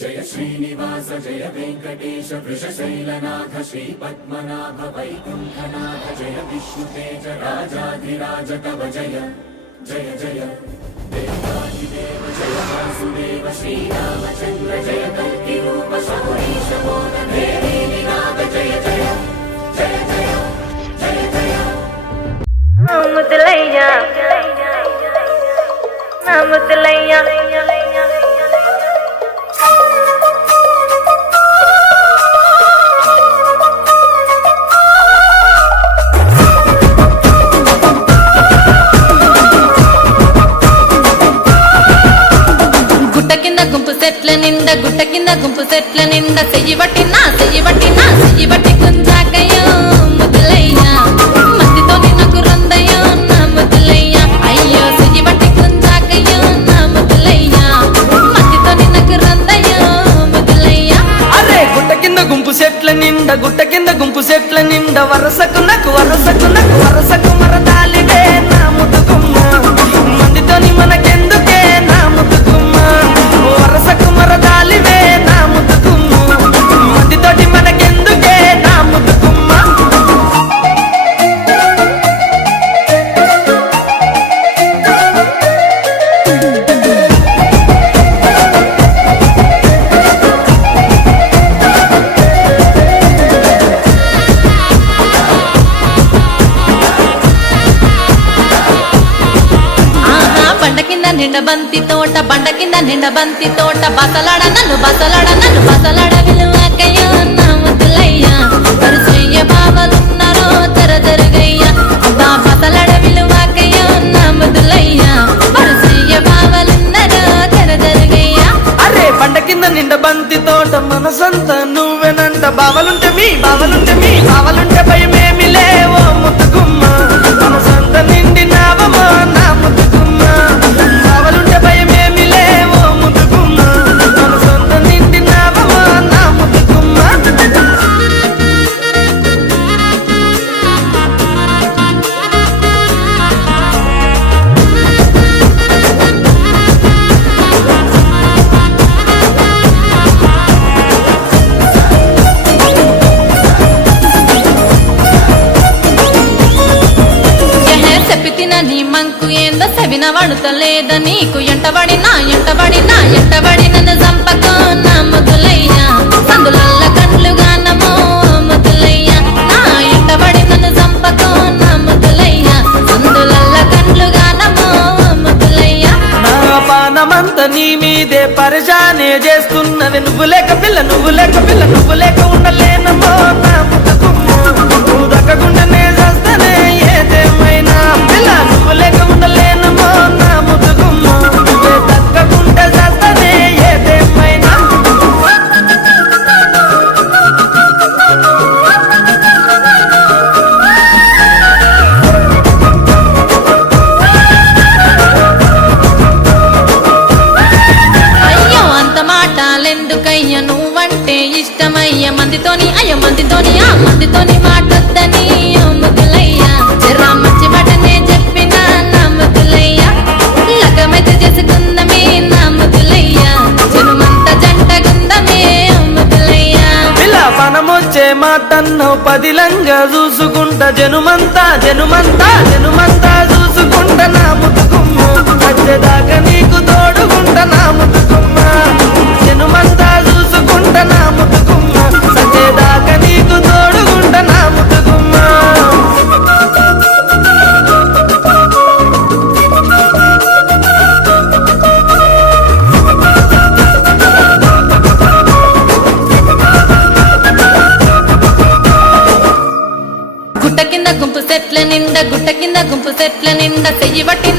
జయ శ్రీనివాస జయ వెంకటేశ వృషశైలనాథ శ్రీ పద్మనాభ వైకుంఠనాథ జయ విష్ణుతేజ రాజాధిరాజ కవ జయ జయ జయ దేవాదిదేవ జయ వాసుదేవ శ్రీరామచంద్ర జయ కల్కి రూప శౌరీశ మోన దేవీ నినాద జయ జయ జయ జయ జయ జయ ముద్దులయ్యా నా ముద్దులయ్యా గుట్ట కింద గుంపు సెట్ల నిండా చెయ్యి బట్టి కుంజాకయ్యో ముద్దులయ్యా మందితో నాకు రందయ్యో నా ముద్దులయ్యా అయ్యో చెయ్యి బట్టి కుంజాకయ్యో నా ముద్దులయ్యా మందితో నాకు రందయ్యో ముద్దులయ్యా అరే గుట్ట కింద గుంపు సెట్ల నిండా వరసకు మరదాలివే నా ముద్దుగుమ్మ మందితోని మనకెందుకే నా ముద్దుగుమ్మ వరసకు మరదాలివే నా ముద్దుగుమ్మ మందితోటి మనకెందుకే నా ముద్దుగుమ్మ బండ కింద నిండ బంతి తోట బసలాడ నన్ను విలువకయ్యో నా ముద్దులయ్యా వరుసయ్య బావలున్నారో జరగయ్యా అబ్బా బసలాడ విలువకయ్యో నా ముద్దులయ్యా వరుసయ్య బావలున్నారో జరగయ్యా అరే బండ కింద నిండ బంతి తోట మనసంతా నువ్వెనంట బావలుంటే భయమేమి లేవో ముద్దుగుమ్మ మనసంత నిండినావమో నా ముద్దుగుమ్మ బావలుంటే భయమేమి లేవో ముద్దుగుమ్మ మనసంత నిండినావమో నా ముద్దుగుమ్మ నీ మంకు ఏందో సెవిన వడుతలేద నీకు ఎంటబడి నన్ను చంపకో నా ముద్దులయ్యా సందులల్ల కండ్లుగానమో ముద్దులయ్యా నా ఎంటబడి నన్ను చంపకో నా ముద్దులయ్యా సందులల్ల కండ్లుగానమో ముద్దులయ్యా నా పానమంత నీ మీదే పరిశానే చేస్తున్నది నువ్వు లేక ఉండలేనమో నా ముద్దుగుమ్మ నువ్వు దక్కకుండానే చేస్తానే ఏదేమైనా పిల్ల నువ్వు లేక ఉండలేనమో నా ముద్దుగుమ్మ నువ్వే దక్కకుంటే చేస్తానే ఏదేమైనా అయ్యో అంత మాటలెందుకయ్య నువ్వంటే ఇష్టమయ్య మందితోని మాటొద్దని ముద్దులయ్యా జరా మంచి మాటనే చెప్పిన నా ముద్దులయ్యా లగమైతే చేసుకుందమే నా ముద్దులయ్యా జనుమంతా జంటగుందమే ముద్దులయ్యా ఇలా పనమొచ్చే మాటన్నో పదిలంగా చూసుకుంటా జనుమంతా చూసుకుంటా నా ముద్దుగుమ్మ వచ్చేదాకా నీకు తోడుకుంటా నా ముద్దుగుమ్మ జనుమంతా చూసుకుంటా నా ముద్దుగుమ్మ సచ్చేదాకా నీకు తోడుకుంటా నా ముద్దుగుమ్మ గుట్ట కింద గుంపు సెట్ల నిండా చెయ్యి బట్టి